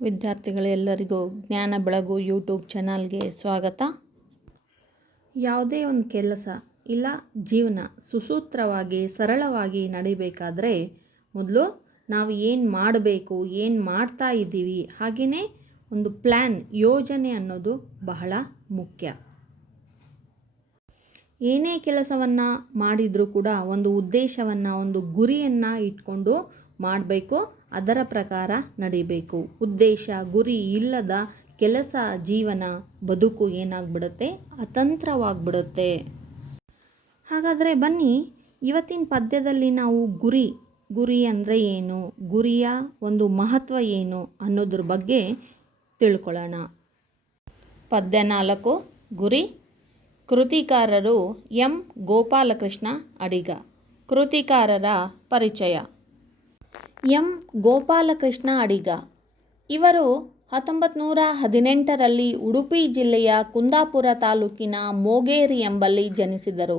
ವಿದ್ಯಾರ್ಥಿಗಳೆಲ್ಲರಿಗೂ ಜ್ಞಾನ ಬೆಳಗು ಯೂಟ್ಯೂಬ್ ಚಾನಲ್ಗೆ ಸ್ವಾಗತ. ಯಾವುದೇ ಒಂದು ಕೆಲಸ ಇಲ್ಲ ಜೀವನ ಸುಸೂತ್ರವಾಗಿ ಸರಳವಾಗಿ ನಡಿಬೇಕಾದ್ರೆ ಮೊದಲು ನಾವು ಏನು ಮಾಡಬೇಕು, ಏನು ಮಾಡ್ತಾ ಇದ್ದೀವಿ, ಹಾಗೆಯೇ ಒಂದು ಪ್ಲ್ಯಾನ್, ಯೋಜನೆ ಅನ್ನೋದು ಬಹಳ ಮುಖ್ಯ. ಏನೇ ಕೆಲಸವನ್ನು ಮಾಡಿದರೂ ಕೂಡ ಒಂದು ಉದ್ದೇಶವನ್ನು, ಒಂದು ಗುರಿಯನ್ನು ಇಟ್ಕೊಂಡು ಮಾಡಬೇಕು. ಅದರ ಪ್ರಕಾರ ನಡಿಬೇಕು. ಉದ್ದೇಶ ಗುರಿ ಇಲ್ಲದ ಕೆಲಸ, ಜೀವನ, ಬದುಕು ಏನಾಗ್ಬಿಡುತ್ತೆ, ಅತಂತ್ರವಾಗ್ಬಿಡುತ್ತೆ. ಹಾಗಾದರೆ ಬನ್ನಿ, ಇವತ್ತಿನ ಪದ್ಯದಲ್ಲಿ ನಾವು ಗುರಿ ಅಂದರೆ ಏನು, ಗುರಿಯ ಒಂದು ಮಹತ್ವ ಏನು ಅನ್ನೋದ್ರ ಬಗ್ಗೆ ತಿಳ್ಕೊಳ್ಳೋಣ. ಪದ್ಯ 4 ಗುರಿ. ಕೃತಿಕಾರರು ಎಂ ಗೋಪಾಲಕೃಷ್ಣ ಅಡಿಗ. ಕೃತಿಕಾರರ ಪರಿಚಯ. ಎಂ ಗೋಪಾಲಕೃಷ್ಣ ಅಡಿಗ ಇವರು 1918ರಲ್ಲಿ ಉಡುಪಿ ಜಿಲ್ಲೆಯ ಕುಂದಾಪುರ ತಾಲೂಕಿನ ಮೋಗೇರಿ ಎಂಬಲ್ಲಿ ಜನಿಸಿದರು.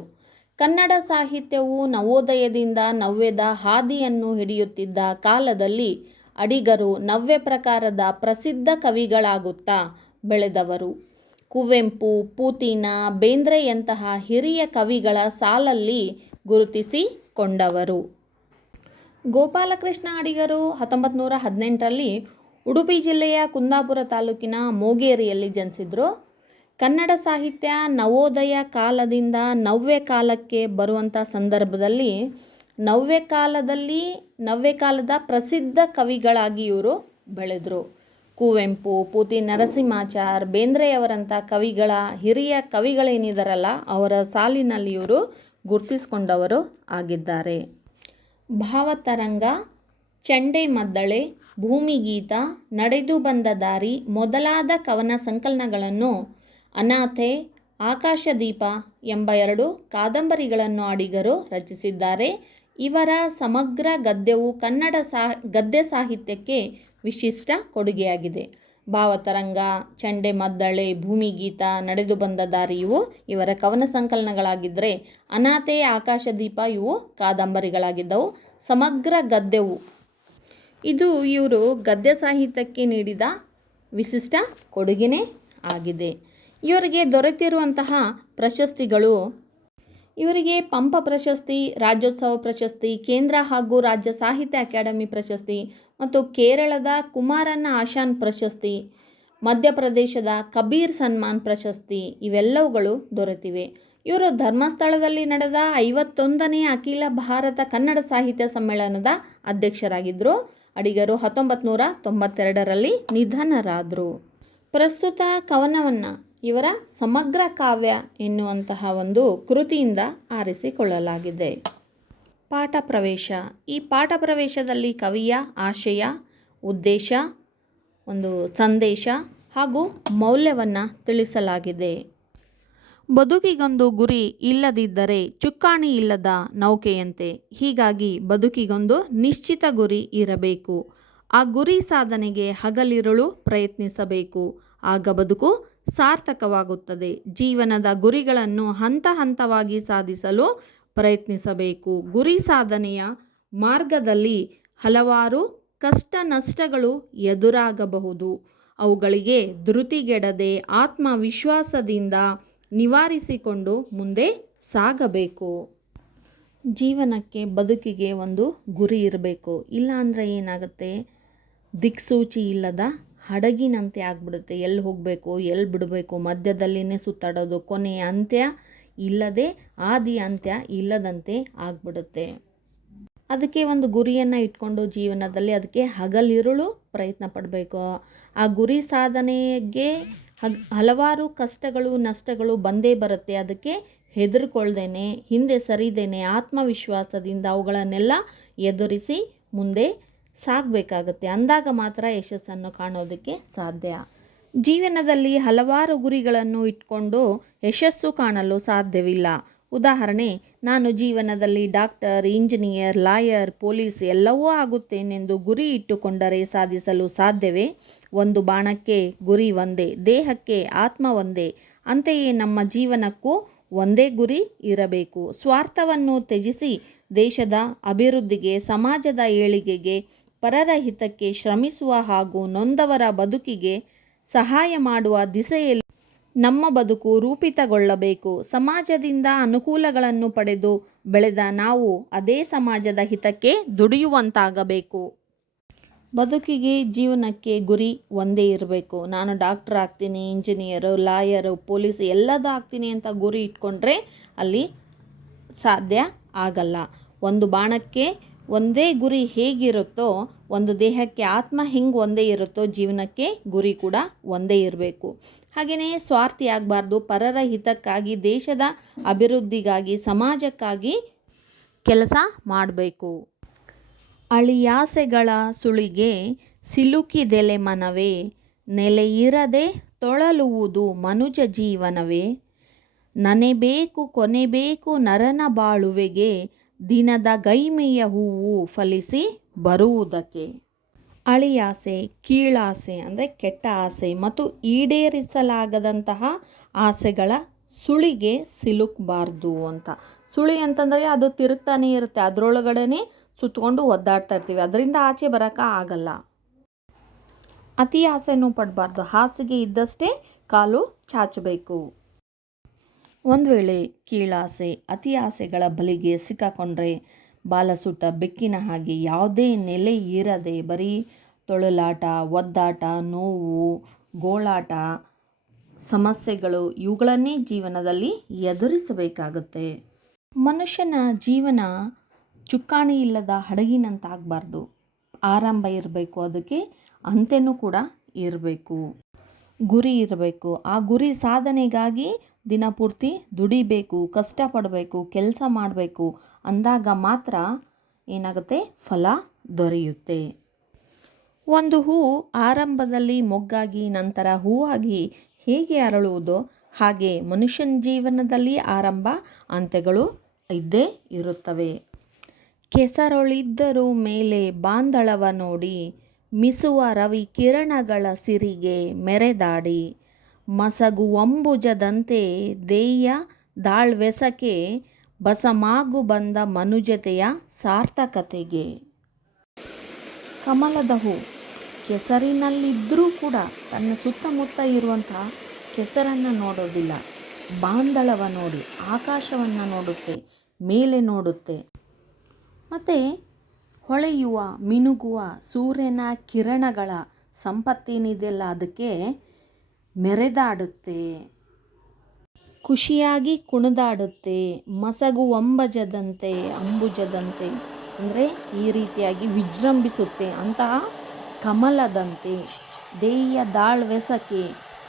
ಕನ್ನಡ ಸಾಹಿತ್ಯವು ನವೋದಯದಿಂದ ನವ್ಯದ ಹಾದಿಯನ್ನು ಹಿಡಿಯುತ್ತಿದ್ದ ಕಾಲದಲ್ಲಿ ಅಡಿಗರು ನವ್ಯ ಪ್ರಕಾರದ ಪ್ರಸಿದ್ಧ ಕವಿಗಳಾಗುತ್ತಾ ಬೆಳೆದವರು. ಕುವೆಂಪು, ಪೂತಿನ, ಬೇಂದ್ರೆಯಂತಹ ಹಿರಿಯ ಕವಿಗಳ ಸಾಲಲ್ಲಿ ಗುರುತಿಸಿಕೊಂಡವರು. ಗೋಪಾಲಕೃಷ್ಣ ಅಡಿಗರು 1918ರಲ್ಲಿ ಉಡುಪಿ ಜಿಲ್ಲೆಯ ಕುಂದಾಪುರ ತಾಲೂಕಿನ ಮೋಗೇರಿಯಲ್ಲಿ ಜನಿಸಿದರು. ಕನ್ನಡ ಸಾಹಿತ್ಯ ನವೋದಯ ಕಾಲದಿಂದ ನವ್ಯ ಕಾಲಕ್ಕೆ ಬರುವಂಥ ಸಂದರ್ಭದಲ್ಲಿ ನವ್ಯ ಕಾಲದ ಪ್ರಸಿದ್ಧ ಕವಿಗಳಾಗಿ ಇವರು ಬೆಳೆದರು. ಕುವೆಂಪು, ಪೂತಿ ನರಸಿಂಹಾಚಾರ್, ಬೇಂದ್ರೆಯವರಂಥ ಕವಿಗಳ ಹಿರಿಯ ಕವಿಗಳೇನಿದಾರಲ್ಲ, ಅವರ ಸಾಲಿನಲ್ಲಿ ಇವರು ಗುರುತಿಸಿಕೊಂಡವರು ಆಗಿದ್ದಾರೆ. ಭಾವತರಂಗ, ಚಂಡೆ ಮದ್ದಳೆ, ಭೂಮಿಗೀತ, ನಡೆದು ಬಂದ ದಾರಿ ಮೊದಲಾದ ಕವನ ಸಂಕಲನಗಳನ್ನು, ಅನಾಥೆ, ಆಕಾಶದೀಪ ಎಂಬ 2 ಕಾದಂಬರಿಗಳನ್ನು ಅಡಿಗರು ರಚಿಸಿದ್ದಾರೆ. ಇವರ ಸಮಗ್ರ ಗದ್ಯವು ಕನ್ನಡ ಗದ್ಯ ಸಾಹಿತ್ಯಕ್ಕೆ ವಿಶಿಷ್ಟ ಕೊಡುಗೆಯಾಗಿದೆ. ಭಾವತರಂಗ, ಚಂಡೆ ಮದ್ದಳೆ, ಭೂಮಿಗೀತ, ನಡೆದು ಬಂದ ದಾರಿ ಇವು ಇವರ ಕವನ ಸಂಕಲನಗಳಾಗಿದ್ದರೆ, ಅನಾಥೆ, ಆಕಾಶದೀಪ ಇವು ಕಾದಂಬರಿಗಳಾಗಿದ್ದವು. ಸಮಗ್ರ ಗದ್ಯವು ಇದು ಇವರು ಗದ್ಯ ಸಾಹಿತ್ಯಕ್ಕೆ ನೀಡಿದ ವಿಶಿಷ್ಟ ಕೊಡುಗೆನೇ ಆಗಿದೆ. ಇವರಿಗೆ ದೊರೆತಿರುವಂತಹ ಪ್ರಶಸ್ತಿಗಳು: ಇವರಿಗೆ ಪಂಪ ಪ್ರಶಸ್ತಿ, ರಾಜ್ಯೋತ್ಸವ ಪ್ರಶಸ್ತಿ, ಕೇಂದ್ರ ಹಾಗೂ ರಾಜ್ಯ ಸಾಹಿತ್ಯ ಅಕಾಡೆಮಿ ಪ್ರಶಸ್ತಿ ಮತ್ತು ಕೇರಳದ ಕುಮಾರಣ್ಣ ಆಶಾನ್ ಪ್ರಶಸ್ತಿ, ಮಧ್ಯಪ್ರದೇಶದ ಕಬೀರ್ ಸನ್ಮಾನ್ ಪ್ರಶಸ್ತಿ ಇವೆಲ್ಲವುಗಳು ದೊರೆತಿವೆ. ಇವರು ಧರ್ಮಸ್ಥಳದಲ್ಲಿ ನಡೆದ 51ನೇ ಅಖಿಲ ಭಾರತ ಕನ್ನಡ ಸಾಹಿತ್ಯ ಸಮ್ಮೇಳನದ ಅಧ್ಯಕ್ಷರಾಗಿದ್ದರು. ಅಡಿಗರು 1992ರಲ್ಲಿ ನಿಧನರಾದರು. ಪ್ರಸ್ತುತ ಕವನವನ್ನು ಇವರ ಸಮಗ್ರ ಕಾವ್ಯ ಎನ್ನುವಂತಹ ಒಂದು ಕೃತಿಯಿಂದ ಆರಿಸಿಕೊಳ್ಳಲಾಗಿದೆ. ಪಾಠ ಪ್ರವೇಶ. ಈ ಪಾಠ ಪ್ರವೇಶದಲ್ಲಿ ಕವಿಯ ಆಶಯ, ಉದ್ದೇಶ, ಒಂದು ಸಂದೇಶ ಹಾಗೂ ಮೌಲ್ಯವನ್ನು ತಿಳಿಸಲಾಗಿದೆ. ಬದುಕಿಗೊಂದು ಗುರಿ ಇಲ್ಲದಿದ್ದರೆ ಚುಕ್ಕಾಣಿ ಇಲ್ಲದ ನೌಕೆಯಂತೆ. ಹೀಗಾಗಿ ಬದುಕಿಗೊಂದು ನಿಶ್ಚಿತ ಗುರಿ ಇರಬೇಕು. ಆ ಗುರಿ ಸಾಧನೆಗೆ ಹಗಲಿರುಳು ಪ್ರಯತ್ನಿಸಬೇಕು. ಆಗ ಬದುಕು ಸಾರ್ಥಕವಾಗುತ್ತದೆ. ಜೀವನದ ಗುರಿಗಳನ್ನು ಹಂತ ಹಂತವಾಗಿ ಸಾಧಿಸಲು ಪ್ರಯತ್ನಿಸಬೇಕು. ಗುರಿ ಸಾಧನೆಯ ಮಾರ್ಗದಲ್ಲಿ ಹಲವಾರು ಕಷ್ಟ ನಷ್ಟಗಳು ಎದುರಾಗಬಹುದು. ಅವುಗಳಿಗೆ ಧೃತಿಗೆಡದೆ ಆತ್ಮವಿಶ್ವಾಸದಿಂದ ನಿವಾರಿಸಿಕೊಂಡು ಮುಂದೆ ಸಾಗಬೇಕು. ಜೀವನಕ್ಕೆ, ಬದುಕಿಗೆ ಒಂದು ಗುರಿ ಇರಬೇಕು. ಇಲ್ಲ ಅಂದರೆ ಏನಾಗುತ್ತೆ, ದಿಕ್ಸೂಚಿ ಇಲ್ಲದ ಹಡಗಿನಂತೆ ಆಗ್ಬಿಡುತ್ತೆ. ಎಲ್ಲಿ ಹೋಗಬೇಕು, ಎಲ್ಲಿ ಬಿಡಬೇಕು, ಮಧ್ಯದಲ್ಲಿನೇ ಸುತ್ತಾಡೋದು, ಕೊನೆಯ ಅಂತ್ಯ ಇಲ್ಲದೆ ಆದಿ ಅಂತ್ಯ ಇಲ್ಲದಂತೆ ಆಗ್ಬಿಡುತ್ತೆ. ಅದಕ್ಕೆ ಒಂದು ಗುರಿಯನ್ನು ಇಟ್ಕೊಂಡು ಜೀವನದಲ್ಲಿ ಅದಕ್ಕೆ ಹಗಲಿರುಳು ಪ್ರಯತ್ನ ಪಡಬೇಕು. ಆ ಗುರಿ ಸಾಧನೆಗೆ ಹಲವಾರು ಕಷ್ಟಗಳು, ನಷ್ಟಗಳು ಬಂದೇ ಬರುತ್ತೆ. ಅದಕ್ಕೆ ಹೆದರ್ಕೊಳ್ದೇನೆ, ಹಿಂದೆ ಸರಿದೇನೆ ಆತ್ಮವಿಶ್ವಾಸದಿಂದ ಅವುಗಳನ್ನೆಲ್ಲ ಎದುರಿಸಿ ಮುಂದೆ ಸಾಗಬೇಕಾಗತ್ತೆ. ಅಂದಾಗ ಮಾತ್ರ ಯಶಸ್ಸನ್ನು ಕಾಣೋದಕ್ಕೆ ಸಾಧ್ಯ. ಜೀವನದಲ್ಲಿ ಹಲವಾರು ಗುರಿಗಳನ್ನು ಇಟ್ಕೊಂಡು ಯಶಸ್ಸು ಕಾಣಲು ಸಾಧ್ಯವಿಲ್ಲ. ಉದಾಹರಣೆ, ನಾನು ಜೀವನದಲ್ಲಿ ಡಾಕ್ಟರ್, ಇಂಜಿನಿಯರ್, ಲಾಯರ್, ಪೊಲೀಸ್ ಎಲ್ಲವೂ ಆಗುತ್ತೇನೆಂದು ಗುರಿ ಇಟ್ಟುಕೊಂಡರೆ ಸಾಧಿಸಲು ಸಾಧ್ಯವೇ? ಒಂದು ಬಾಣಕ್ಕೆ ಗುರಿ ಒಂದೇ, ದೇಹಕ್ಕೆ ಆತ್ಮ ಒಂದೇ. ಅಂತೆಯೇ ನಮ್ಮ ಜೀವನಕ್ಕೂ ಒಂದೇ ಗುರಿ ಇರಬೇಕು. ಸ್ವಾರ್ಥವನ್ನು ತ್ಯಜಿಸಿ ದೇಶದ ಅಭಿವೃದ್ಧಿಗೆ, ಸಮಾಜದ ಏಳಿಗೆಗೆ ಪರರ ಹಿತಕ್ಕೆ ಶ್ರಮಿಸುವ ಹಾಗೂ ನೊಂದವರ ಬದುಕಿಗೆ ಸಹಾಯ ಮಾಡುವ ದಿಸೆಯಲ್ಲಿ ನಮ್ಮ ಬದುಕು ರೂಪಿತಗೊಳ್ಳಬೇಕು. ಸಮಾಜದಿಂದ ಅನುಕೂಲಗಳನ್ನು ಪಡೆದು ಬೆಳೆದ ನಾವು ಅದೇ ಸಮಾಜದ ಹಿತಕ್ಕೆ ದುಡಿಯುವಂತಾಗಬೇಕು. ಬದುಕಿಗೆ ಜೀವನಕ್ಕೆ ಗುರಿ ಒಂದೇ ಇರಬೇಕು. ನಾನು ಡಾಕ್ಟರ್ ಆಗ್ತೀನಿ, ಇಂಜಿನಿಯರು, ಲಾಯರು, ಪೊಲೀಸ್ ಎಲ್ಲದೂ ಆಗ್ತೀನಿ ಅಂತ ಗುರಿ ಇಟ್ಕೊಂಡ್ರೆ ಅಲ್ಲಿ ಸಾಧ್ಯ ಆಗಲ್ಲ. ಒಂದು ಬಾಣಕ್ಕೆ ಒಂದೇ ಗುರಿ ಹೇಗಿರುತ್ತೋ, ಒಂದು ದೇಹಕ್ಕೆ ಆತ್ಮ ಹೆಂಗೆ ಒಂದೇ ಇರುತ್ತೋ, ಜೀವನಕ್ಕೆ ಗುರಿ ಕೂಡ ಒಂದೇ ಇರಬೇಕು. ಹಾಗೆಯೇ ಸ್ವಾರ್ಥಿ ಆಗಬಾರ್ದು. ಪರರ ಹಿತಕ್ಕಾಗಿ, ದೇಶದ ಅಭಿವೃದ್ಧಿಗಾಗಿ, ಸಮಾಜಕ್ಕಾಗಿ ಕೆಲಸ ಮಾಡಬೇಕು. ಅಳಿಯಾಸೆಗಳ ಸುಳಿಗೆ ಸಿಲುಕಿದೆಲೆ ಮನವೇ, ನೆಲೆಯಿರದೆ ತೊಳಲುವುದು ಮನುಜ ಜೀವನವೇ. ನನೆಬೇಕು ಕೊನೆಬೇಕು ನರನ ಬಾಳುವೆಗೆ, ದಿನದ ಗೈಮೆಯ ಹೂವು ಫಲಿಸಿ ಬರುವುದಕ್ಕೆ. ಅಳಿಯಾಸೆ, ಕೀಳಾಸೆ ಅಂದರೆ ಕೆಟ್ಟ ಆಸೆ ಮತ್ತು ಈಡೇರಿಸಲಾಗದಂತಹ ಆಸೆಗಳ ಸುಳಿಗೆ ಸಿಲುಕಬಾರ್ದು ಅಂತ. ಸುಳಿ ಅಂತಂದರೆ ಅದು ತಿರುಗ್ತಾನೆ ಇರುತ್ತೆ, ಅದರೊಳಗಡೆ ಸುತ್ತಕೊಂಡು ಒದ್ದಾಡ್ತಾ ಇರ್ತೀವಿ, ಅದರಿಂದ ಆಚೆ ಬರೋಕ್ಕೆ ಆಗಲ್ಲ. ಅತಿ ಆಸೆನೂ ಪಡಬಾರ್ದು. ಹಾಸಿಗೆ ಇದ್ದಷ್ಟೇ ಕಾಲು ಚಾಚಬೇಕು. ಒಂದು ವೇಳೆ ಕೀಳಾಸೆ, ಅತಿ ಆಸೆಗಳ ಬಲಿಗೆ ಸಿಕ್ಕಾಕೊಂಡ್ರೆ ಬಾಲಸುಟ್ಟ ಬೆಕ್ಕಿನ ಹಾಗೆ ಯಾವುದೇ ನೆಲೆ ಇರದೆ ಬರೀ ತೊಳಲಾಟ, ಒದ್ದಾಟ, ನೋವು, ಗೋಳಾಟ, ಸಮಸ್ಯೆಗಳು ಇವುಗಳನ್ನೇ ಜೀವನದಲ್ಲಿ ಎದುರಿಸಬೇಕಾಗುತ್ತೆ. ಮನುಷ್ಯನ ಜೀವನ ಚುಕ್ಕಾಣಿ ಇಲ್ಲದ ಹಡಗಿನಂತಾಗಬಾರ್ದು. ಆರಂಭ ಇರಬೇಕು, ಅದಕ್ಕೆ ಅಂತ್ಯನೂ ಕೂಡ ಇರಬೇಕು. ಗುರಿ ಇರಬೇಕು. ಆ ಗುರಿ ಸಾಧನೆಗಾಗಿ ದಿನಪೂರ್ತಿ ದುಡಿಬೇಕು, ಕಷ್ಟಪಡಬೇಕು, ಕೆಲಸ ಮಾಡಬೇಕು. ಅಂದಾಗ ಮಾತ್ರ ಏನಾಗುತ್ತೆ, ಫಲ ದೊರೆಯುತ್ತೆ. ಒಂದು ಹೂ ಆರಂಭದಲ್ಲಿ ಮೊಗ್ಗಾಗಿ ನಂತರ ಹೂವಾಗಿ ಹೇಗೆ ಅರಳುವುದೋ ಹಾಗೆ ಮನುಷ್ಯನ ಜೀವನದಲ್ಲಿ ಆರಂಭ ಅಂತ್ಯಗಳು ಇದ್ದೇ ಇರುತ್ತವೆ. ಕೆಸರೊಳಿದ್ದರೂ ಮೇಲೆ ಬಾಂಧಳವ ನೋಡಿ, ಮಿಸುವ ರವಿ ಕಿರಣಗಳ ಸಿರಿಗೆ ಮೆರೆದಾಡಿ. ಮಸಗುವಂಬುಜದಂತೆ ದೇಯ ದಾಳ್ವೆಸಕೆ, ಬಸಮಾಗು ಬಂದ ಮನುಜತೆಯ ಸಾರ್ಥಕತೆಗೆ. ಕಮಲದ ಹೂ ಕೆಸರಿನಲ್ಲಿದ್ದರೂ ಕೂಡ ತನ್ನ ಸುತ್ತಮುತ್ತ ಇರುವಂಥ ಕೆಸರನ್ನು ನೋಡೋದಿಲ್ಲ. ಬಾಂಧಳವ ನೋಡಿ ಆಕಾಶವನ್ನು ನೋಡುತ್ತೆ, ಮೇಲೆ ನೋಡುತ್ತೆ. ಮತ್ತು ಹೊಳೆಯುವ ಮಿನುಗುವ ಸೂರ್ಯನ ಕಿರಣಗಳ ಸಂಪತ್ತೇನಿದೆಯಲ್ಲ ಅದಕ್ಕೆ ಮೆರೆದಾಡುತ್ತೆ, ಖುಷಿಯಾಗಿ ಕುಣಿದಾಡುತ್ತೆ. ಮಸಗುವಂಬುಜದಂತೆ, ಅಂಬುಜದಂತೆ ಅಂದರೆ ಈ ರೀತಿಯಾಗಿ ವಿಜೃಂಭಿಸುತ್ತೆ. ಅಂತಹ ಕಮಲದಂತೆ, ದೇಯ ದಾಳ್ವೆಸಕೆ,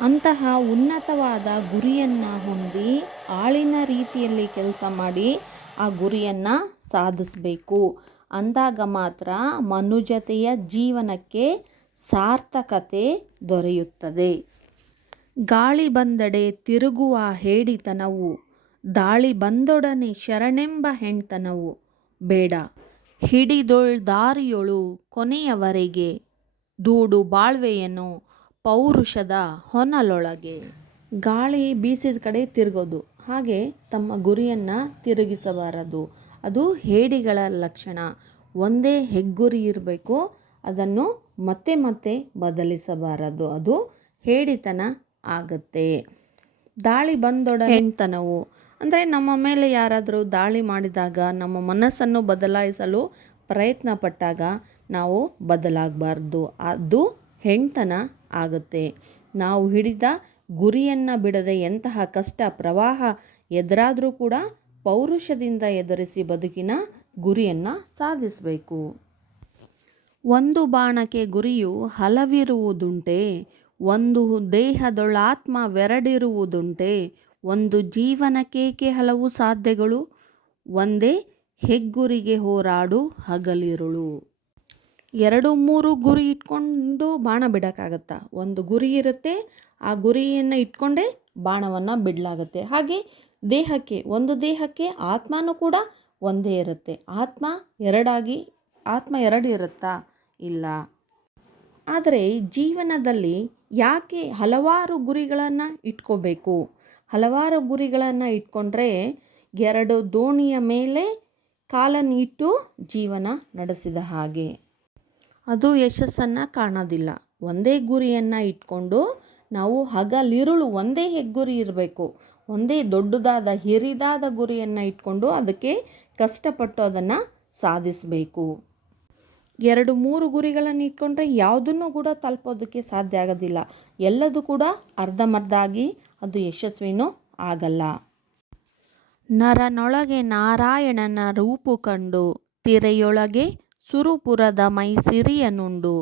ಅಂತಹ ಉನ್ನತವಾದ ಗುರಿಯನ್ನು ಹೊಂದಿ ಆಳಿನ ರೀತಿಯಲ್ಲಿ ಕೆಲಸ ಮಾಡಿ ಆ ಗುರಿಯನ್ನು ಸಾಧಿಸಬೇಕು. ಅಂದಾಗ ಮಾತ್ರ ಮನುಜತೆಯ ಜೀವನಕ್ಕೆ ಸಾರ್ಥಕತೆ ದೊರೆಯುತ್ತದೆ. ಗಾಳಿ ಬಂದೆಡೆ ತಿರುಗುವ ಹೇಡಿತನವು, ದಾಳಿ ಬಂದೊಡನೆ ಶರಣೆಂಬ ಹೆಣ್ತನವು ಬೇಡ. ಹಿಡಿದೊಳ್ ದಾರಿಯೊಳು ಕೊನೆಯವರೆಗೆ, ದೂಡು ಬಾಳ್ವೆಯನ್ನು ಪೌರುಷದ ಹೊನಲೊಳಗೆ. ಗಾಳಿ ಬೀಸಿದ ಕಡೆ ತಿರುಗೋದು, ಹಾಗೆ ತಮ್ಮ ಗುರಿಯನ್ನು ತಿರುಗಿಸಬಾರದು. ಅದು ಹೇಡಿಗಳ ಲಕ್ಷಣ. ಒಂದೇ ಹೆಗ್ಗುರಿ ಇರಬೇಕು, ಅದನ್ನು ಮತ್ತೆ ಮತ್ತೆ ಬದಲಿಸಬಾರದು. ಅದು ಹೇಡಿತನ ಆಗುತ್ತೆ. ದಾಳಿ ಬಂದೊಡನೆ ಹೆಣ್ತನವು ಅಂದರೆ ನಮ್ಮ ಮೇಲೆ ಯಾರಾದರೂ ದಾಳಿ ಮಾಡಿದಾಗ ನಮ್ಮ ಮನಸ್ಸನ್ನು ಬದಲಾಯಿಸಲು ಪ್ರಯತ್ನ ಪಟ್ಟಾಗ ನಾವು ಬದಲಾಗಬಾರ್ದು. ಅದು ಹೆಣ್ತನ ಆಗುತ್ತೆ. ನಾವು ಹಿಡಿದ ಗುರಿಯನ್ನು ಬಿಡದೆ ಎಂತಹ ಕಷ್ಟ ಪ್ರವಾಹ ಎದುರಾದರೂ ಕೂಡ ಪೌರುಷದಿಂದ ಎದುರಿಸಿ ಬದುಕಿನ ಗುರಿಯನ್ನು ಸಾಧಿಸಬೇಕು. ಒಂದು ಬಾಣಕ್ಕೆ ಗುರಿಯು ಹಲವಿರುವುದುಂಟೆ, ಒಂದು ದೇಹದೊಳಾತ್ಮವೆರಡಿರುವುದುಂಟೆ. ಒಂದು ಜೀವನಕ್ಕೇಕೆ ಹಲವು ಸಾಧ್ಯಗಳು, ಒಂದೇ ಹೆಗ್ಗುರಿಗೆ ಹೋರಾಡು ಹಗಲಿರುಳು. 2-3 ಗುರಿ ಇಟ್ಕೊಂಡು ಬಾಣ ಬಿಡೋಕ್ಕಾಗತ್ತಾ? ಒಂದು ಗುರಿ ಇರುತ್ತೆ, ಆ ಗುರಿಯನ್ನು ಇಟ್ಕೊಂಡೇ ಬಾಣವನ್ನು ಬಿಡಲಾಗುತ್ತೆ. ಹಾಗೆ ದೇಹಕ್ಕೆ, ಒಂದು ದೇಹಕ್ಕೆ ಆತ್ಮನೂ ಕೂಡ ಒಂದೇ ಇರುತ್ತೆ. ಆತ್ಮ ಎರಡು ಇರುತ್ತಾ? ಇಲ್ಲ. ಆದರೆ ಜೀವನದಲ್ಲಿ ಯಾಕೆ ಹಲವಾರು ಗುರಿಗಳನ್ನು ಇಟ್ಕೋಬೇಕು? ಹಲವಾರು ಗುರಿಗಳನ್ನು ಇಟ್ಕೊಂಡ್ರೆ 2 ದೋಣಿಯ ಮೇಲೆ ಕಾಲನ್ನು ಇಟ್ಟು ಜೀವನ ನಡೆಸಿದ ಹಾಗೆ. ಅದು ಯಶಸ್ಸನ್ನು ಕಾಣೋದಿಲ್ಲ. ಒಂದೇ ಗುರಿಯನ್ನು ಇಟ್ಕೊಂಡು ನಾವು ಹಗಲಿರುಳು ಒಂದೇ ಹೆಗ್ಗುರಿ ಇರಬೇಕು. ಒಂದೇ ದೊಡ್ಡದಾದ ಹಿರಿದಾದ ಗುರಿಯನ್ನು ಇಟ್ಕೊಂಡು ಅದಕ್ಕೆ ಕಷ್ಟಪಟ್ಟು ಅದನ್ನು ಸಾಧಿಸಬೇಕು. 2-3 ಗುರಿಗಳನ್ನು ಇಟ್ಕೊಂಡ್ರೆ ಯಾವುದನ್ನು ಕೂಡ ತಲುಪೋದಕ್ಕೆ ಸಾಧ್ಯ ಆಗೋದಿಲ್ಲ. ಎಲ್ಲದೂ ಕೂಡ ಅರ್ಧಂಬರ್ಧ ಆಗಿ ಅದು ಯಶಸ್ವಿನೂ ಆಗಲ್ಲ. ನರನೊಳಗೆ ನಾರಾಯಣನ ರೂಪು ಕಂಡು ತಿರೆಯೊಳಗೆ ಸುರಪುರದ ಮೈಸಿರಿಯನುಂಡು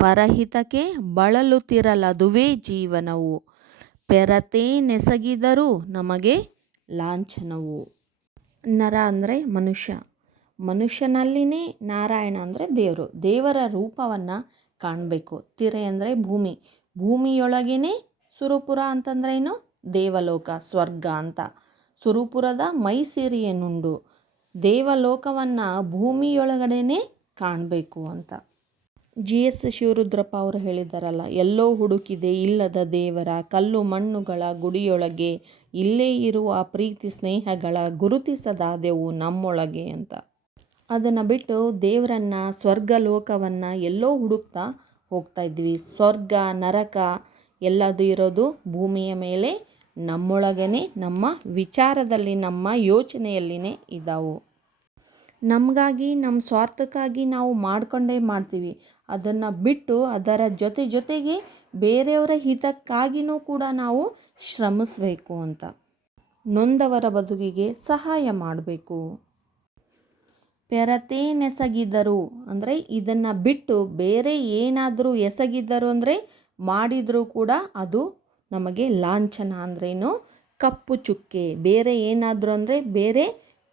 ಪರಹಿತಕ್ಕೆ ಬಳಲುತ್ತಿರಲದುವೇ ಜೀವನವು ಪೆರತೇನೆಸಗಿದರೂ ನಮಗೆ ಲಾಂಛನವು. ನರ ಅಂದರೆ ಮನುಷ್ಯ. ಮನುಷ್ಯನಲ್ಲಿನೇ ನಾರಾಯಣ ಅಂದರೆ ದೇವರು. ದೇವರ ರೂಪವನ್ನು ಕಾಣಬೇಕು. ತಿರೆ ಅಂದರೆ ಭೂಮಿ. ಭೂಮಿಯೊಳಗೇ ಸುರಪುರ ಅಂತಂದ್ರೆ ಏನು? ದೇವಲೋಕ, ಸ್ವರ್ಗ ಅಂತ. ಸುರಪುರದ ಮೈಸಿರಿಯನುಂಡು, ದೇವಲೋಕವನ್ನು ಭೂಮಿಯೊಳಗಡೆನೇ ಕಾಣಬೇಕು ಅಂತ. GS ಶಿವರುದ್ರಪ್ಪ ಅವರು ಹೇಳಿದ್ದಾರಲ್ಲ, ಎಲ್ಲೋ ಹುಡುಕಿದೆ ಇಲ್ಲದ ದೇವರ ಕಲ್ಲು ಮಣ್ಣುಗಳ ಗುಡಿಯೊಳಗೆ ಇಲ್ಲೇ ಇರುವ ಪ್ರೀತಿ ಸ್ನೇಹಗಳ ಗುರುತಿಸದಾದೆವು ನಮ್ಮೊಳಗೆ ಅಂತ. ಅದನ್ನು ಬಿಟ್ಟು ದೇವರನ್ನು, ಸ್ವರ್ಗ ಲೋಕವನ್ನು ಎಲ್ಲೋ ಹುಡುಕ್ತಾ ಹೋಗ್ತಾ ಇದ್ವಿ. ಸ್ವರ್ಗ ನರಕ ಎಲ್ಲದು ಇರೋದು ಭೂಮಿಯ ಮೇಲೆ, ನಮ್ಮೊಳಗೇ, ನಮ್ಮ ವಿಚಾರದಲ್ಲಿ, ನಮ್ಮ ಯೋಚನೆಯಲ್ಲಿನೇ ಇದ್ದಾವು. ನಮಗಾಗಿ, ನಮ್ಮ ಸ್ವಾರ್ಥಕ್ಕಾಗಿ ನಾವು ಮಾಡ್ಕೊಂಡೇ ಮಾಡ್ತೀವಿ. ಅದನ್ನು ಬಿಟ್ಟು ಅದರ ಜೊತೆಗೆ ಬೇರೆಯವರ ಹಿತಕ್ಕಾಗಿಯೂ ಕೂಡ ನಾವು ಶ್ರಮಿಸಬೇಕು ಅಂತ. ನೊಂದವರ ಬದುಕಿಗೆ ಸಹಾಯ ಮಾಡಬೇಕು. ಪೆರತೇನೆಸಗಿದರು ಅಂದರೆ ಇದನ್ನು ಬಿಟ್ಟು ಬೇರೆ ಏನಾದರೂ ಎಸಗಿದರು ಅಂದರೆ ಮಾಡಿದರೂ ಕೂಡ ಅದು ನಮಗೆ ಲಾಂಛನ ಅಂದ್ರೇನು? ಕಪ್ಪು ಚುಕ್ಕೆ. ಬೇರೆ ಏನಾದರೂ ಅಂದರೆ ಬೇರೆ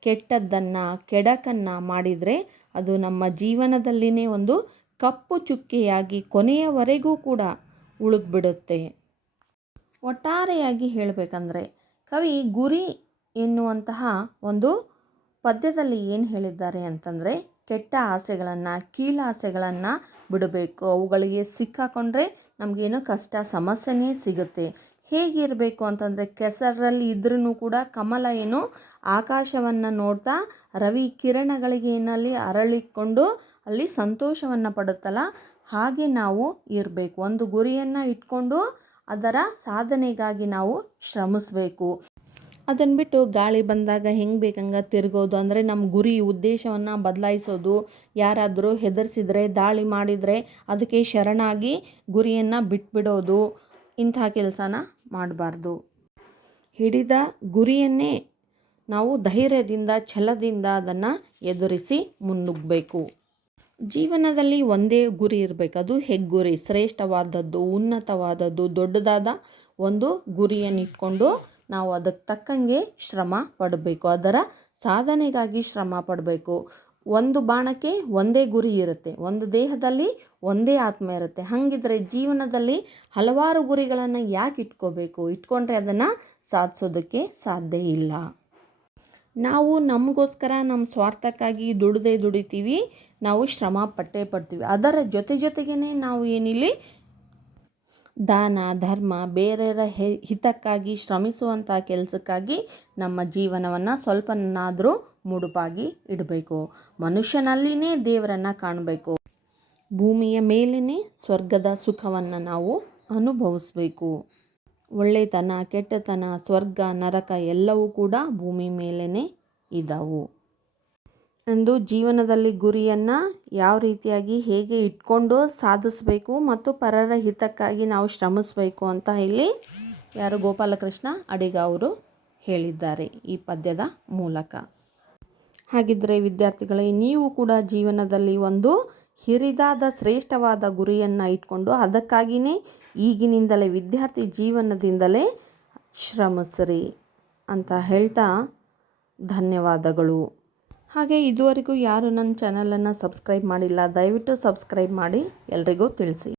ಕೆಟ್ಟದ್ದನ್ನು, ಕೆಡಕನ್ನು ಮಾಡಿದರೆ ಅದು ನಮ್ಮ ಜೀವನದಲ್ಲಿನೇ ಒಂದು ಕಪ್ಪು ಚುಕ್ಕೆಯಾಗಿ ಕೊನೆಯವರೆಗೂ ಕೂಡ ಉಳಿದ್ಬಿಡುತ್ತೆ. ಒಟ್ಟಾರೆಯಾಗಿ ಹೇಳಬೇಕಂದ್ರೆ ಕವಿ ಗುರಿ ಎನ್ನುವಂತಹ ಒಂದು ಪದ್ಯದಲ್ಲಿ ಏನು ಹೇಳಿದ್ದಾರೆ ಅಂತಂದರೆ, ಕೆಟ್ಟ ಆಸೆಗಳನ್ನು, ಕೀಳಾಸೆಗಳನ್ನು ಬಿಡಬೇಕು. ಅವುಗಳಿಗೆ ಸಿಕ್ಕಾಕೊಂಡ್ರೆ ನಮಗೇನೋ ಕಷ್ಟ, ಸಮಸ್ಯೆನೇ ಸಿಗುತ್ತೆ. ಹೇಗಿರಬೇಕು ಅಂತಂದರೆ, ಕೆಸರಲ್ಲಿ ಇದ್ರೂ ಕೂಡ ಕಮಲ ಏನು ಆಕಾಶವನ್ನು ನೋಡ್ತಾ ರವಿ ಕಿರಣಗಳಿಗೆ ಏನಲ್ಲಿ ಅರಳಿಕೊಂಡು ಅಲ್ಲಿ ಸಂತೋಷವನ್ನು ಪಡುತ್ತಲ್ಲ, ಹಾಗೆ ನಾವು ಇರಬೇಕು. ಒಂದು ಗುರಿಯನ್ನು ಇಟ್ಕೊಂಡು ಅದರ ಸಾಧನೆಗಾಗಿ ನಾವು ಶ್ರಮಿಸಬೇಕು. ಅದನ್ನು ಬಿಟ್ಟು ಗಾಳಿ ಬಂದಾಗ ಹೆಂಗೆ ಬೇಕಂಗೆ ತಿರುಗೋದು ಅಂದರೆ ನಮ್ಮ ಗುರಿ ಉದ್ದೇಶವನ್ನು ಬದಲಾಯಿಸೋದು, ಯಾರಾದರೂ ಹೆದರಿಸಿದರೆ, ದಾಳಿ ಮಾಡಿದರೆ ಅದಕ್ಕೆ ಶರಣಾಗಿ ಗುರಿಯನ್ನು ಬಿಟ್ಬಿಡೋದು, ಇಂಥ ಕೆಲಸನ ಮಾಡಬಾರ್ದು. ಹಿಡಿದ ಗುರಿಯನ್ನೇ ನಾವು ಧೈರ್ಯದಿಂದ, ಛಲದಿಂದ ಅದನ್ನು ಎದುರಿಸಿ ಮುನ್ನುಗ್ಗಬೇಕು. ಜೀವನದಲ್ಲಿ ಒಂದೇ ಗುರಿ ಇರಬೇಕು. ಅದು ಹೆಗ್ಗುರಿ, ಶ್ರೇಷ್ಠವಾದದ್ದು, ಉನ್ನತವಾದದ್ದು, ದೊಡ್ಡದಾದ ಒಂದು ಗುರಿಯನ್ನಿಟ್ಕೊಂಡು ನಾವು ಅದಕ್ಕೆ ತಕ್ಕಂಗೆ ಶ್ರಮ ಪಡಬೇಕು. ಅದರ ಸಾಧನೆಗಾಗಿ ಶ್ರಮ ಪಡಬೇಕು. ಒಂದು ಬಾಣಕ್ಕೆ ಒಂದೇ ಗುರಿ ಇರುತ್ತೆ, ಒಂದು ದೇಹದಲ್ಲಿ ಒಂದೇ ಆತ್ಮ ಇರುತ್ತೆ. ಹಾಗಿದ್ರೆ ಜೀವನದಲ್ಲಿ ಹಲವಾರು ಗುರಿಗಳನ್ನು ಯಾಕೆ ಇಟ್ಕೋಬೇಕು? ಇಟ್ಕೊಂಡ್ರೆ ಅದನ್ನು ಸಾಧಿಸೋದಕ್ಕೆ ಸಾಧ್ಯ ಇಲ್ಲ. ನಾವು ನಮಗೋಸ್ಕರ, ನಮ್ಮ ಸ್ವಾರ್ಥಕ್ಕಾಗಿ ದುಡಿತೀವಿ, ನಾವು ಶ್ರಮ ಪಡ್ತೀವಿ. ಅದರ ಜೊತೆಗೇ ನಾವು ಏನಿಲ್ಲಿ ದಾನ ಧರ್ಮ, ಬೇರೆಯವರ ಹಿತಕ್ಕಾಗಿ ಶ್ರಮಿಸುವಂಥ ಕೆಲಸಕ್ಕಾಗಿ ನಮ್ಮ ಜೀವನವನ್ನು ಸ್ವಲ್ಪನಾದರೂ ಮುಡುಪಾಗಿ ಇಡಬೇಕು. ಮನುಷ್ಯನಲ್ಲಿನೇ ದೇವರನ್ನು ಕಾಣಬೇಕು. ಭೂಮಿಯ ಮೇಲೇ ಸ್ವರ್ಗದ ಸುಖವನ್ನು ನಾವು ಅನುಭವಿಸಬೇಕು. ಒಳ್ಳೆತನ, ಕೆಟ್ಟತನ, ಸ್ವರ್ಗ ನರಕ ಎಲ್ಲವೂ ಕೂಡ ಭೂಮಿ ಮೇಲೇ ಇದ್ದಾವು. ಎಂದು ಜೀವನದಲ್ಲಿ ಗುರಿಯನ್ನು ಯಾವ ರೀತಿಯಾಗಿ ಹೇಗೆ ಇಟ್ಕೊಂಡು ಸಾಧಿಸಬೇಕು ಮತ್ತು ಪರರ ಹಿತಕ್ಕಾಗಿ ನಾವು ಶ್ರಮಿಸಬೇಕು ಅಂತ ಇಲ್ಲಿ ಯಾರು ಗೋಪಾಲಕೃಷ್ಣ ಅಡಿಗ ಅವರು ಹೇಳಿದ್ದಾರೆ ಈ ಪದ್ಯದ ಮೂಲಕ. ಹಾಗಿದ್ದರೆ ವಿದ್ಯಾರ್ಥಿಗಳೇ, ನೀವು ಕೂಡ ಜೀವನದಲ್ಲಿ ಒಂದು ಹಿರಿದಾದ ಶ್ರೇಷ್ಠವಾದ ಗುರಿಯನ್ನು ಇಟ್ಕೊಂಡು ಅದಕ್ಕಾಗಿಯೇ ಈಗಿನಿಂದಲೇ ವಿದ್ಯಾರ್ಥಿ ಜೀವನದಿಂದಲೇ ಶ್ರಮಿಸ್ರಿ ಅಂತ ಹೇಳ್ತಾ ಧನ್ಯವಾದಗಳು. ಹಾಗೆ ಇದುವರೆಗೂ ಯಾರು ನನ್ನ ಚಾನಲನ್ನು ಸಬ್ಸ್ಕ್ರೈಬ್ ಮಾಡಿಲ್ಲ, ದಯವಿಟ್ಟು ಸಬ್ಸ್ಕ್ರೈಬ್ ಮಾಡಿ ಎಲ್ರಿಗೂ ತಿಳಿಸಿ.